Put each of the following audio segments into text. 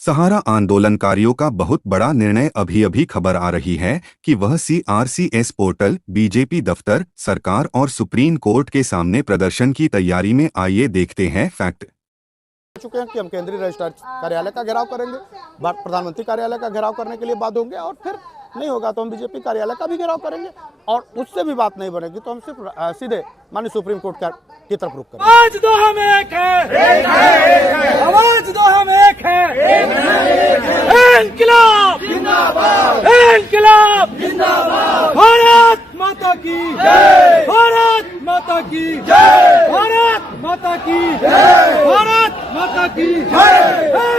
सहारा आंदोलनकारियों का बहुत बड़ा निर्णय। अभी खबर आ रही है कि वह CRCS पोर्टल, बीजेपी दफ्तर, सरकार और सुप्रीम कोर्ट के सामने प्रदर्शन की तैयारी में। आइए देखते हैं फैक्ट। चुके हैं कि हम केंद्रीय रजिस्ट्रार कार्यालय का घेराव करेंगे, प्रधानमंत्री कार्यालय का घेराव करने के लिए बाध्य होंगे और फिर नहीं होगा तो हम बीजेपी कार्यालय का भी घेराव करेंगे और उससे भी बात नहीं बनेगी तो हम सिर्फ सीधे माननीय सुप्रीम कोर्ट की तरफ रुख करेंगे। आवाज दो हम एक है, आवाज दो हम एक है, इनकलाब जिंदाबाद, इनकलाब जिंदाबाद, भारत माता की जय, भारत माता की जय, भारत माता की जय, भारत माता की जय,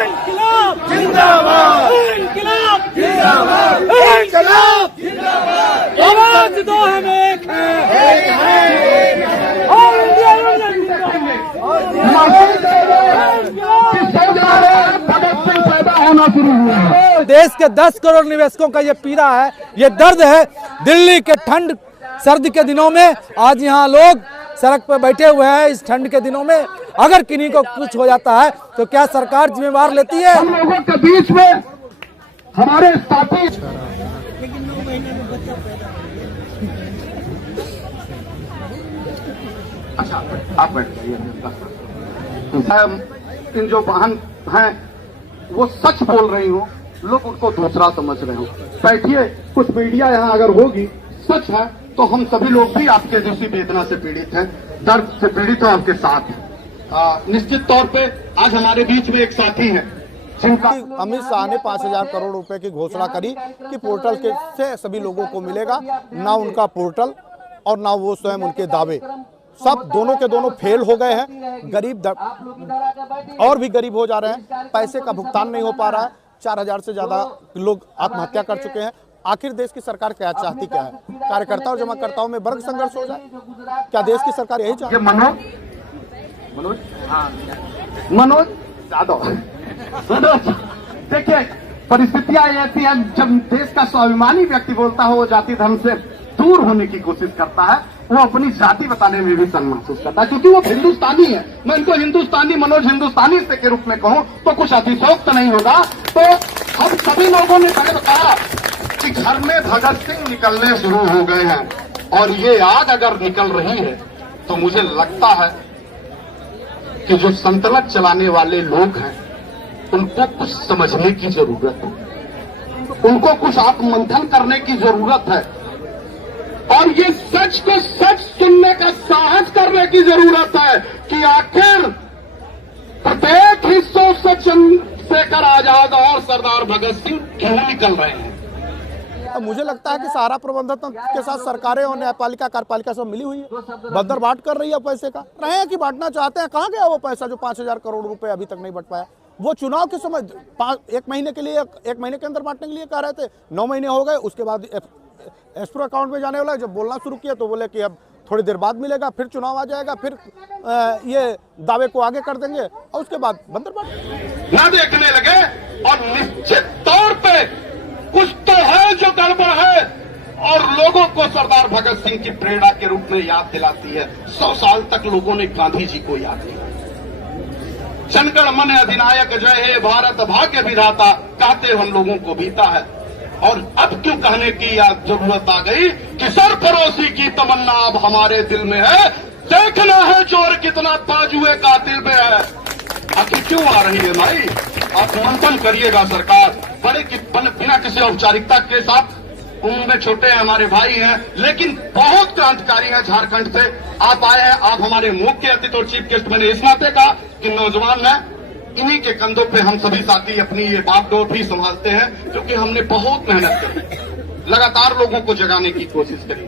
इनकलाब जिंदाबाद, इनकलाब जिंदाबाद, इनकलाब जिंदाबाद, आवाज दो हम एक है, और होना शुरू हुआ। देश के 10 करोड़ निवेशकों का ये पीड़ा है, ये दर्द है। दिल्ली के ठंड सर्द के दिनों में आज यहाँ लोग सड़क पर बैठे हुए हैं। इस ठंड के दिनों में अगर किन्हीं को कुछ हो जाता है तो क्या सरकार जिम्मेवार लेती है? हम लोगों के बीच में हमारे साथी अच्छा आप बैठ जाइए। इन जो वाहन हैं वो सच बोल रही हो, लोग उनको दूसरा समझ रहे हो। बैठिए, कुछ मीडिया यहाँ अगर होगी, सच है तो हम सभी लोग भी आपके जैसी वेदना से पीड़ित हैं, दर्द से पीड़ित हैं, आपके साथ हैं। निश्चित तौर पे आज हमारे बीच में एक साथी हैं जिनका अमित शाह ने 5,000 करोड़ रुपए की घोषणा करी कि पोर्टल के से सभी लोगों को मिलेगा। ना उनका पोर्टल और ना वो स्वयं उनके दावे, सब दोनों के दोनों फेल हो गए हैं। गरीब और भी गरीब हो जा रहे हैं, पैसे का भुगतान नहीं हो पा रहा है। 4,000 से ज्यादा लोग आत्महत्या कर चुके हैं। आखिर देश की सरकार क्या चाहती क्या है? कार्यकर्ता और जमाकर्ताओं में वर्ग संघर्ष हो जाए? क्या देश की सरकार यही चाहती है? मनोज यादव, देखिए परिस्थितियां ऐसी हैं, जब देश का स्वाभिमानी व्यक्ति बोलता है वो जाति धर्म से दूर होने की कोशिश करता है, वो अपनी जाति बताने में भी संग महसूस करता है, क्योंकि वो हिंदुस्तानी है। मैं इनको हिंदुस्तानी, मनोज हिंदुस्तानी से के रूप में कहूं तो कुछ अतिशोक्त नहीं होगा। तो हम सभी लोगों ने कहा कि घर में भगत सिंह निकलने शुरू हो गए हैं और ये आग अगर निकल रही है तो मुझे लगता है कि जो सल्तनत चलाने वाले लोग हैं उनको कुछ समझने की जरूरत है, उनको कुछ आत्ममंथन करने की जरूरत है और ये सच को सच सुनने का साहस करने की जरूरत है कि आखिर प्रत्येक हिस्सों से चंद्रशेखर आजाद और सरदार भगत सिंह क्यों निकल रहे हैं। मुझे लगता है कि सारा प्रबंधन के साथ सरकारें और न्यायपालिका कार्यपालिका सब मिली हुई है, बंदर बांट कर रही है पैसे का। रहे हैं कि बांटना चाहते हैं, कहाँ गया वो पैसा जो 5,000 करोड़ रुपए अभी तक नहीं बट पाया? वो चुनाव के समय 1 महीने के लिए, 1 महीने के अंदर बांटने के लिए कह रहे थे। 9 महीने हो गए, उसके बाद एस्क्रो अकाउंट में जाने वाला। जब बोलना शुरू किया तो बोले कि अब थोड़ी देर बाद मिलेगा, फिर चुनाव आ जाएगा, फिर ये दावे को आगे कर देंगे और उसके बाद बंदर बांट ना देखने लगे। और निश्चित तौर पे कुछ तो है जो गड़बड़ है और लोगों को सरदार भगत सिंह की प्रेरणा के रूप में याद दिलाती है। 100 साल तक लोगों ने गांधी जी को याद किया। जनगण मन अधिनायक जय हे भारत भाग्य विधाता कहते हम लोगों को बीता है। और अब क्यों कहने की याद जरूरत आ गई कि सरफरोशी की तमन्ना अब हमारे दिल में है, देखना है जोर कितना बाजुए का दिल में है। आखिर क्यों आ रही है भाई? आप मंथन करिएगा सरकार, बड़े बिना किसी औपचारिकता के साथ। उम्र में छोटे हैं, हमारे भाई हैं, लेकिन बहुत क्रांतिकारी हैं झारखंड से। आप आए हैं, आप हमारे मुख्य अतिथि और चीफ गेस्ट। मैंने इस नाते कहा कि नौजवान हैं, इन्हीं के कंधों पे हम सभी साथी अपनी ये बागडोर भी संभालते हैं, क्योंकि हमने बहुत मेहनत करी, लगातार लोगों को जगाने की कोशिश करी।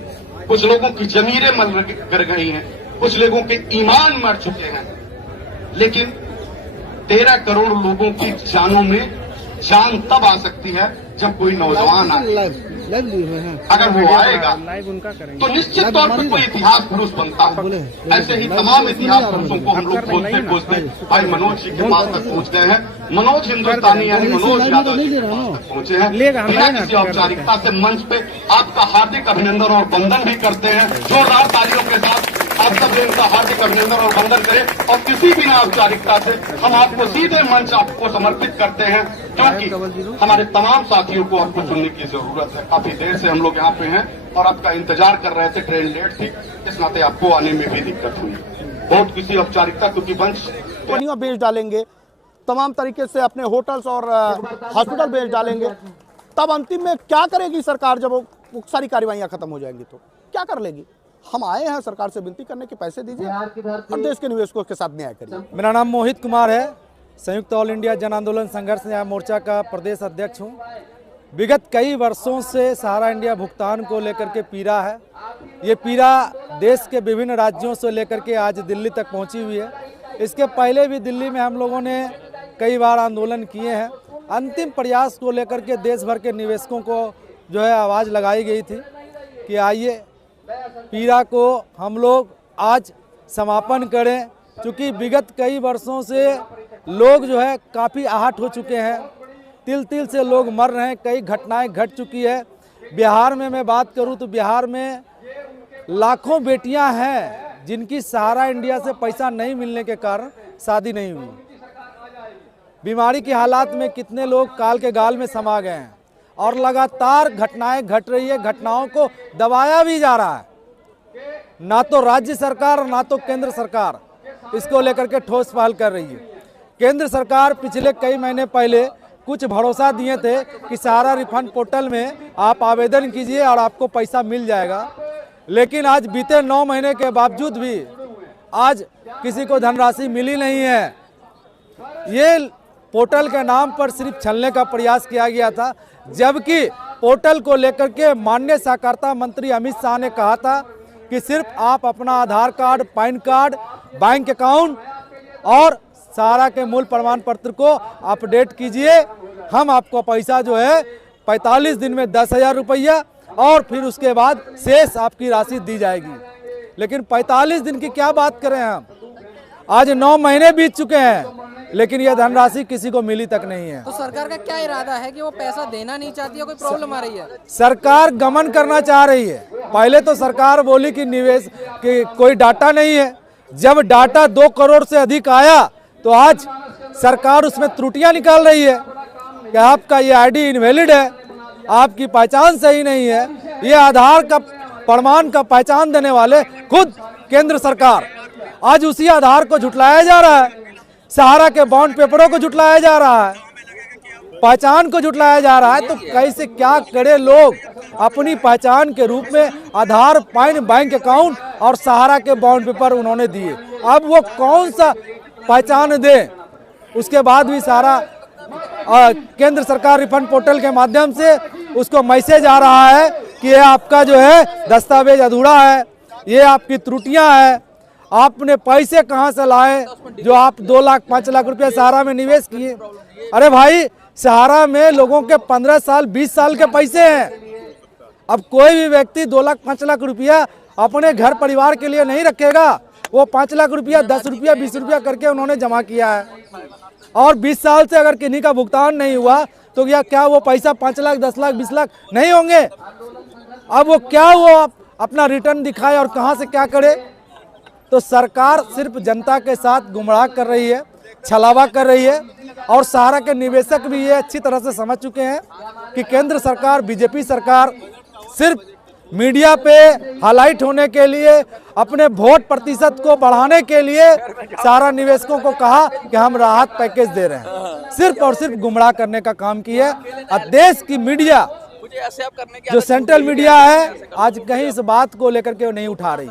कुछ लोगों की जमीरें मर कर गई हैं, कुछ लोगों के ईमान मर चुके हैं, लेकिन 13 करोड़ लोगों की जानों में जान तब आ सकती है जब कोई नौजवान आए। अगर वो आएगा तो निश्चित तौर पर कोई इतिहास पुरुष बनता है। ऐसे ही तमाम इतिहास पुरुषों को हम लोग खोजते खोजते भाई मनोज जी के पास तक पहुंच गए हैं। मनोज हिंदुस्तानी यानी मनोज यादव जी के पास तक पहुंचे हैं। बिना किसी औपचारिकता से मंच पे आपका हार्दिक अभिनंदन और वंदन भी करते हैं। जोरदार तालियों के साथ आप सब इनका हार्दिक अभिनंदन और वंदन करें और किसी बिना औपचारिकता से हम आपको सीधे मंच आपको समर्पित करते हैं, क्योंकि हमारे तमाम साथियों को आपको सुनने की जरूरत है। काफी देर से हम लोग यहाँ पे हैं और आपका इंतजार कर रहे थे, ट्रेन लेट थी, इस नाते आपको आने में भी दिक्कत हुई। बहुत किसी औपचारिकता, क्योंकि मंच बेच डालेंगे, तमाम तरीके से अपने होटल्स और हॉस्पिटल बेच डालेंगे, तब अंतिम में क्या करेगी सरकार? जब वो सारी कार्रवाइयां खत्म हो जाएंगी तो क्या कर लेगी? हम आए हैं सरकार से विनती करने की पैसे दीजिए और देश के निवेशकों के साथ न्याय करिए। मेरा नाम मोहित कुमार है, संयुक्त ऑल इंडिया जन आंदोलन संघर्ष न्याय मोर्चा का प्रदेश अध्यक्ष हूँ। विगत कई वर्षों से सहारा इंडिया भुगतान को लेकर के पीड़ा है। ये पीड़ा देश के विभिन्न राज्यों से लेकर के आज दिल्ली तक पहुँची हुई है। इसके पहले भी दिल्ली में हम लोगों ने कई बार आंदोलन किए हैं। अंतिम प्रयास को लेकर के देश भर के निवेशकों को जो है आवाज़ लगाई गई थी कि आइए पीड़ा को हम लोग आज समापन करें, क्योंकि विगत कई वर्षों से लोग जो है काफ़ी आहत हो चुके हैं, तिल तिल से लोग मर रहे हैं, कई घटनाएं घट चुकी है। बिहार में मैं बात करूं तो बिहार में लाखों बेटियां हैं जिनकी सहारा इंडिया से पैसा नहीं मिलने के कारण शादी नहीं हुई। बीमारी के हालात में कितने लोग काल के गाल में समा गए हैं और लगातार घटनाएं घट रही है। घटनाओं को दबाया भी जा रहा है, ना तो राज्य सरकार और ना तो केंद्र सरकार इसको लेकर के ठोस पहल कर रही है। केंद्र सरकार पिछले कई महीने पहले कुछ भरोसा दिए थे कि सहारा रिफंड पोर्टल में आप आवेदन कीजिए और आपको पैसा मिल जाएगा, लेकिन आज बीते 9 महीने के बावजूद भी आज किसी को धनराशि मिली नहीं है। ये पोर्टल के नाम पर सिर्फ छलने का प्रयास किया गया था, जबकि पोर्टल को लेकर के माननीय सहकारिता मंत्री अमित शाह ने कहा था कि सिर्फ आप अपना Aadhaar card, pan card, bank account और सहारा के मूल प्रमाण पत्र को अपडेट कीजिए, हम आपको पैसा जो है 45 दिन में 10,000 रुपया और फिर उसके बाद शेष आपकी राशि दी जाएगी। लेकिन 45 दिन की क्या बात करें हम, आज 9 महीने बीत चुके हैं लेकिन यह धनराशि किसी को मिली तक नहीं है। तो सरकार का क्या इरादा है कि वो पैसा देना नहीं चाहती है, कोई प्रॉब्लम आ रही है? सरकार गमन करना चाह रही है। पहले तो सरकार बोली कि निवेश कि कोई डाटा नहीं है, जब डाटा 2 करोड़ से अधिक आया तो आज सरकार उसमें त्रुटियां निकाल रही है कि आपका ये आईडी इनवैलिड है, आपकी पहचान सही नहीं है। ये आधार का प्रमाण का पहचान देने वाले खुद केंद्र सरकार, आज उसी आधार को झुटलाया जा रहा है, सहारा के बॉन्ड पेपरों को झुटलाया जा रहा है, पहचान को झुटलाया जा रहा है। तो कैसे क्या करे लोग अपनी पहचान के रूप में आधार, पैन, बैंक अकाउंट और सहारा के बॉन्ड पेपर उन्होंने दिए, अब वो कौन सा पहचान दे? उसके बाद भी सारा केंद्र सरकार रिफंड पोर्टल के माध्यम से उसको मैसेज आ रहा है कि ये आपका जो है दस्तावेज अधूरा है, ये आपकी त्रुटियां हैं, आपने पैसे कहां से लाए जो आप 2 लाख 5 लाख रुपया सहारा में निवेश किए। अरे भाई, सहारा में लोगों के 15 साल 20 साल के पैसे हैं। अब कोई भी व्यक्ति 2 लाख 5 लाख रुपया अपने घर परिवार के लिए नहीं रखेगा। वो 5 लाख रुपया 10 रुपया 20 रुपया करके उन्होंने जमा किया है और 20 साल से अगर किन्हीं का भुगतान नहीं हुआ तो क्या वो पैसा 5 लाख 10 लाख 20 लाख नहीं होंगे? अब वो क्या वो अपना रिटर्न दिखाए और कहां से क्या करे? तो सरकार सिर्फ जनता के साथ गुमराह कर रही है, छलावा कर रही है और सहारा के निवेशक भी ये अच्छी तरह से समझ चुके हैं कि केंद्र सरकार, बीजेपी सरकार सिर्फ मीडिया पे हाईलाइट होने के लिए, अपने वोट प्रतिशत को बढ़ाने के लिए सहारा निवेशकों को कहा कि हम राहत पैकेज दे रहे हैं, सिर्फ और सिर्फ गुमराह करने का काम किया है। और देश की मीडिया जो सेंट्रल मीडिया है आज कहीं इस बात को लेकर के नहीं उठा रही।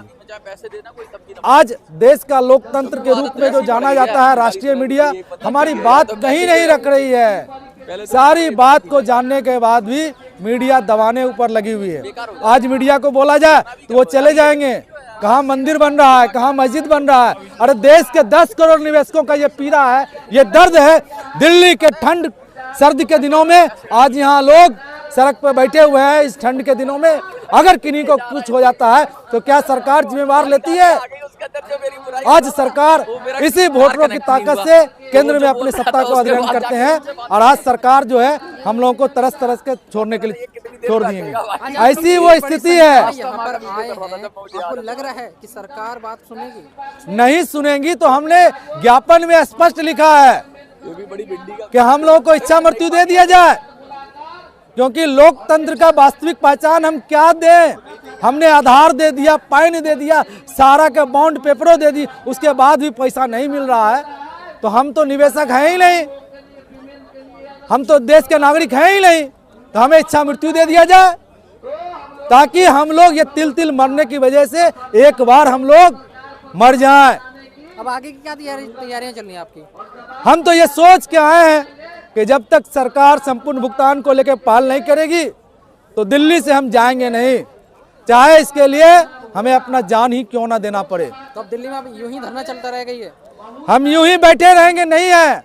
आज देश का लोकतंत्र के रूप में जो जाना जाता है राष्ट्रीय मीडिया, हमारी बात कहीं नहीं रख रही है। सारी बात को जानने के बाद भी मीडिया दबाने ऊपर लगी हुई है। आज मीडिया को बोला जाए तो वो चले जाएंगे, कहाँ मंदिर बन रहा है, कहाँ मस्जिद बन रहा है। अरे देश के 10 करोड़ निवेशकों का ये पीड़ा है, ये दर्द है। दिल्ली के ठंड सर्द के दिनों में आज यहाँ लोग सड़क पर बैठे हुए हैं। इस ठंड के दिनों में अगर किन्हीं को कुछ हो जाता है तो क्या सरकार जिम्मेवार लेती है? आज सरकार इसी वोटरों की ताकत से केंद्र में अपनी सत्ता को अधिग्रहण करते हैं और आज सरकार जो है हम लोगों को तरस तरस के छोड़ने के लिए छोड़ देंगे। ऐसी वो स्थिति है। यहाँ पर आए हैं, आपको लग रहा है कि सरकार बात सुनेगी? नहीं सुनेंगी तो हमने ज्ञापन में स्पष्ट लिखा है कि हम लोगों को इच्छा मृत्यु दे दिया जाए, क्योंकि लोकतंत्र का वास्तविक पहचान हम क्या दें। हमने आधार दे दिया, पैन दे दिया, सारा के बॉन्ड पेपरों दे दी, उसके बाद भी पैसा नहीं मिल रहा है। तो हम तो निवेशक हैं ही नहीं, हम तो देश के नागरिक हैं ही नहीं। तो हमें इच्छा मृत्यु दे दिया जाए, ताकि हम लोग ये तिल तिल मरने की वजह से एक बार हम लोग मर जाएं। अब आगे की क्या तैयारियां चल रही हैं आपकी? हम तो ये सोच के आए हैं कि जब तक सरकार संपूर्ण भुगतान को लेकर पहल नहीं करेगी तो दिल्ली से हम जाएंगे नहीं, चाहे इसके लिए हमें अपना जान ही क्यों ना देना पड़े। तो अब दिल्ली में अब यूं ही धरना चलता रहेगा? ये हम यूं ही बैठे रहेंगे नहीं है,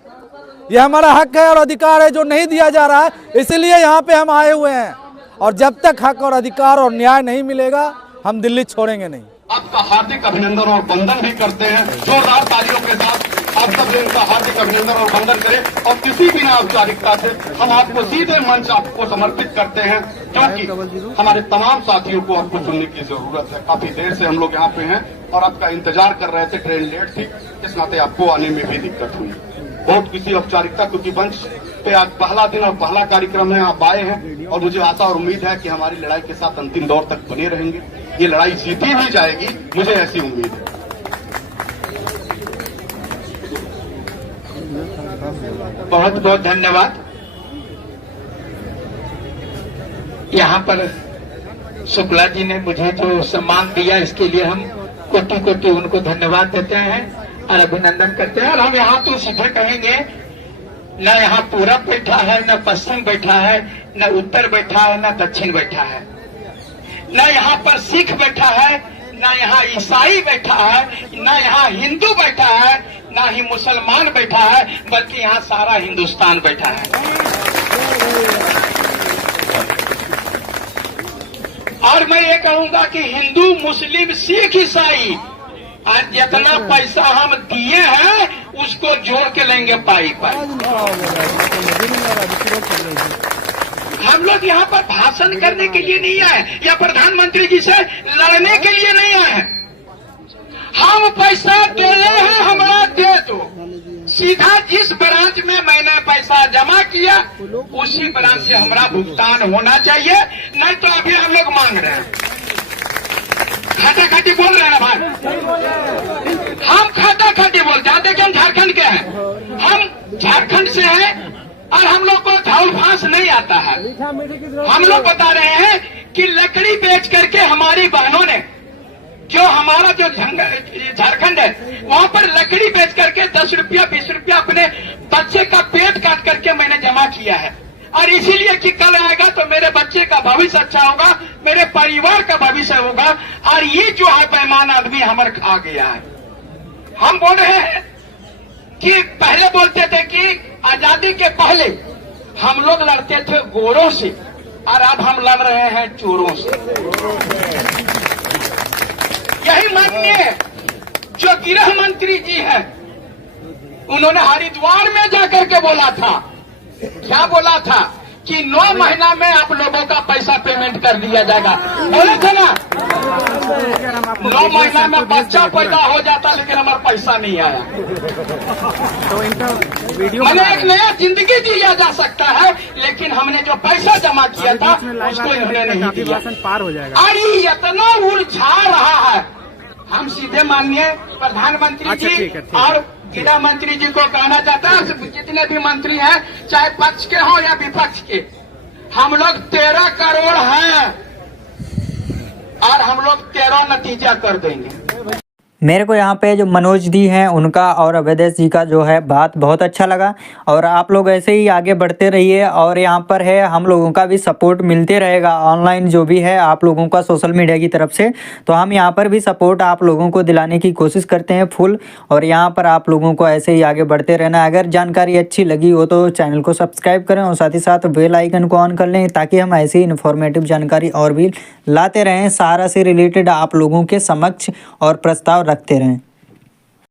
ये हमारा हक है और अधिकार है जो नहीं दिया जा रहा है, इसलिए यहाँ पे हम आए हुए हैं। और जब तक हक और अधिकार और न्याय नहीं मिलेगा हम दिल्ली छोड़ेंगे नहीं। आपका हार्दिक अभिनंदन और वंदन भी करते हैं। जोरदार तालियों के साथ आप सब इनका हार्दिक अभिनंदन और वंदन करें। और किसी बिना औपचारिकता से हम आपको सीधे मंच आपको समर्पित करते हैं, क्योंकि हमारे तमाम साथियों को आपको सुनने की जरूरत है। काफी देर से हम लोग यहाँ पे हैं और आपका इंतजार कर रहे थे, ट्रेन लेट थी, इस नाते आपको आने में भी दिक्कत हुई। बहुत किसी औपचारिकता, क्योंकि मंच पे आज पहला दिन और पहला कार्यक्रम है, आप आए हैं और मुझे आशा और उम्मीद है कि हमारी लड़ाई के साथ अंतिम दौर तक बने रहेंगे। ये लड़ाई जीती भी जाएगी, मुझे ऐसी उम्मीद है। बहुत बहुत धन्यवाद। यहाँ पर शुक्ला जी ने मुझे जो सम्मान दिया, इसके लिए हम कोटि कोटि उनको धन्यवाद देते हैं और अभिनंदन करते हैं। और हम यहाँ तो सीधे कहेंगे, न यहाँ पूरब बैठा है, न पश्चिम बैठा है, न उत्तर बैठा है, न दक्षिण बैठा है, न यहाँ पर सिख बैठा है, न यहाँ ईसाई बैठा है, न यहाँ हिंदू बैठा है, न ही मुसलमान बैठा है, बल्कि यहाँ सारा हिंदुस्तान बैठा है। और मैं ये कहूंगा कि हिंदू, मुस्लिम, सिख, ईसाई आज जितना पैसा हम दिए हैं उसको जोड़ के लेंगे पाई पाई। हम लोग यहाँ पर भाषण करने के लिए नहीं आए या प्रधानमंत्री जी से लड़ने के लिए नहीं आए हैं। हम पैसा दे रहे हैं, हमारा दे दो। सीधा जिस ब्रांच में मैंने पैसा जमा किया उसी ब्रांच से हमारा भुगतान होना चाहिए, नहीं तो अभी हम लोग मांग रहे हैं। खाता खाटी बोल रहे हैं ना भाई, हम खाता खाटी बोल जहाँ देखिए हम झारखंड के हैं, हम झारखंड से हैं और हम लोग को धौल फांस नहीं आता है। हम लोग बता रहे हैं कि लकड़ी बेच करके हमारी बहनों ने, जो हमारा जो झारखंड है वहाँ पर लकड़ी बेच करके 10 रुपया 20 रुपया अपने बच्चे का पेट काट करके मैंने जमा किया है। और इसीलिए कि कल आएगा तो मेरे बच्चे का भविष्य अच्छा होगा, मेरे परिवार का भविष्य होगा। और ये जो है बेईमान आदमी हमारे खा गया है। हम बोल रहे हैं कि पहले बोलते थे कि आजादी के पहले हम लोग लड़ते थे गोरों से और अब हम लड़ रहे हैं चोरों से। यही माननीय जो गृह मंत्री जी हैं, उन्होंने हरिद्वार में जाकर के बोला था, क्या बोला था कि 9 महीना में आप लोगों का पैसा पेमेंट कर दिया जाएगा। बोले थे ना, 9 महीना में बच्चा पैदा हो जाता, लेकिन हमारा पैसा नहीं आया। तो इनका वीडियो मैंने एक नया जिंदगी दिया जा सकता है, लेकिन हमने जो पैसा जमा किया था उसको इन्होंने नहीं दिया। पार हो जाएगा। और ये इतना उलझा रहा है। हम सीधे माननीय प्रधानमंत्री जी और गृह मंत्री जी को कहना चाहता है, जितने भी मंत्री हैं, चाहे पक्ष के हों या विपक्ष के, हम लोग 13 करोड़ हैं और हम लोग 13 नतीजा कर देंगे। मेरे को यहाँ पे जो मनोज दी हैं उनका और अवैधेश जी का जो है बात बहुत अच्छा लगा। और आप लोग ऐसे ही आगे बढ़ते रहिए और यहाँ पर है हम लोगों का भी सपोर्ट मिलते रहेगा ऑनलाइन जो भी है आप लोगों का सोशल मीडिया की तरफ से। तो हम यहाँ पर भी सपोर्ट आप लोगों को दिलाने की कोशिश करते हैं फुल। और यहाँ पर आप लोगों को ऐसे ही आगे बढ़ते रहना। अगर जानकारी अच्छी लगी हो तो चैनल को सब्सक्राइब करें और साथ ही साथ बेल आइकन को ऑन कर लें, ताकि हम ऐसी इन्फॉर्मेटिव जानकारी और भी लाते रहें, सहारा से रिलेटेड आप लोगों के समक्ष और प्रस्ताव रखते रहें।